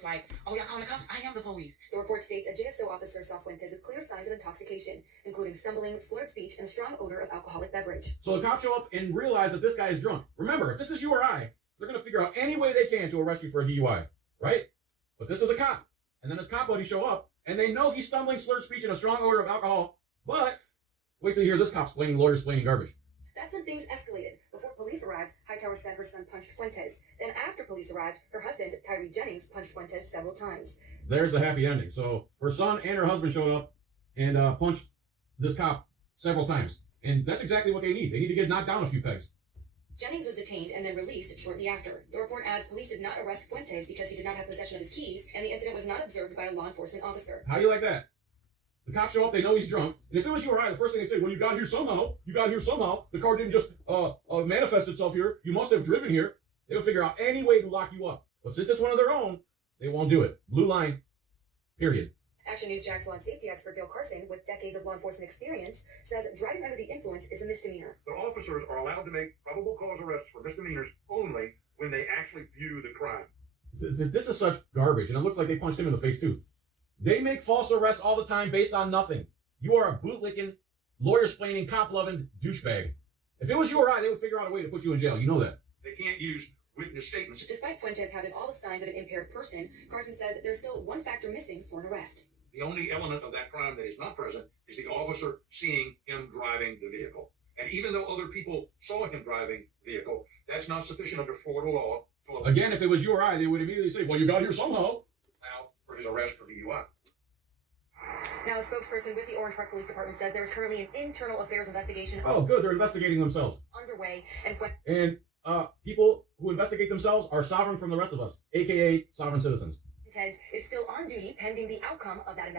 was like, oh, y'all calling the cops? I am the police. The report states a JSO officer saw Fuentes with clear signs of intoxication, including stumbling, slurred speech, and a strong odor of alcoholic beverage. So the cops show up and realize that this guy is drunk. Remember, if this is you or I, they're going to figure out any way they can to arrest you for a DUI, right? But this is a cop. And then his cop buddies show up, and they know he's stumbling, slurred speech, and a strong odor of alcohol. But wait till you hear this cop explaining lawyers explaining garbage. That's when things escalated. Before police arrived, Hightower said her son punched Fuentes. Then after police arrived, her husband, Tyree Jennings, punched Fuentes several times. There's the happy ending. So her son and her husband showed up and punched this cop several times. And that's exactly what they need. They need to get knocked down a few pegs. Jennings was detained and then released shortly after. The report adds police did not arrest Fuentes because he did not have possession of his keys, and the incident was not observed by a law enforcement officer. How do you like that? The cops show up, they know he's drunk. And if it was you or I, the first thing they say, well, you got here somehow. The car didn't just manifest itself here. You must have driven here. They would figure out any way to lock you up. But since it's one of their own, they won't do it. Blue line, period. Action News Jack's law and safety expert Dale Carson, with decades of law enforcement experience, says driving under the influence is a misdemeanor. The officers are allowed to make probable cause arrests for misdemeanors only when they actually view the crime. This is such garbage, and it looks like they punched him in the face, too. They make false arrests all the time based on nothing. You are a bootlicking, lawyer-splaining, cop-loving douchebag. If it was you or I, they would figure out a way to put you in jail. You know that. They can't use witness statements. Despite Fuentes having all the signs of an impaired person, Carson says there's still one factor missing for an arrest. The only element of that crime that is not present is the officer seeing him driving the vehicle. And even though other people saw him driving the vehicle, that's not sufficient under Florida law to Again, if it was you or I, they would immediately say, well, you got here somehow. allow for his arrest for DUI. Now, a spokesperson with the Orange Park Police Department says there is currently an internal affairs investigation Oh, good. They're investigating themselves. underway, And people who investigate themselves are sovereign from the rest of us, a.k.a. sovereign citizens. Fuentes is still on duty pending the outcome of that investigation.